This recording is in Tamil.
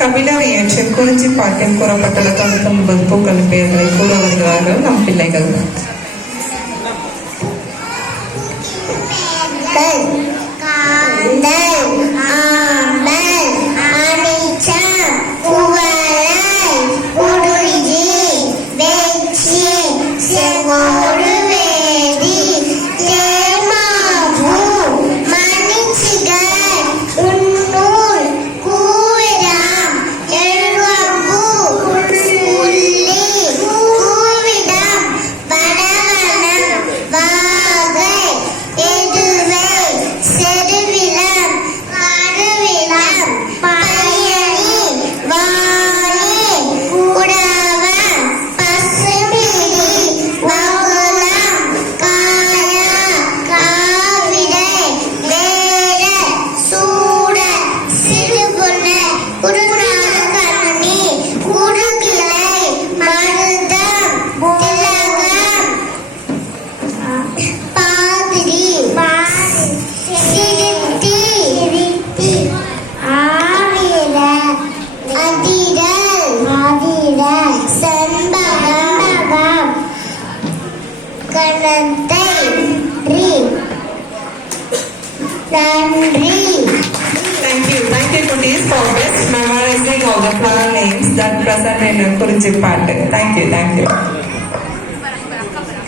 கபிலர் இயற்றிய குறிஞ்சி பாட்டில் கூறப்பட்டுள்ள 99 பூக்களின் பெயர்களை கூற வருகிறார்கள் நம் பிள்ளைகள். Thank you Kutis for best memorizing all the flower names that present in Kurinji Paattu. Thank you.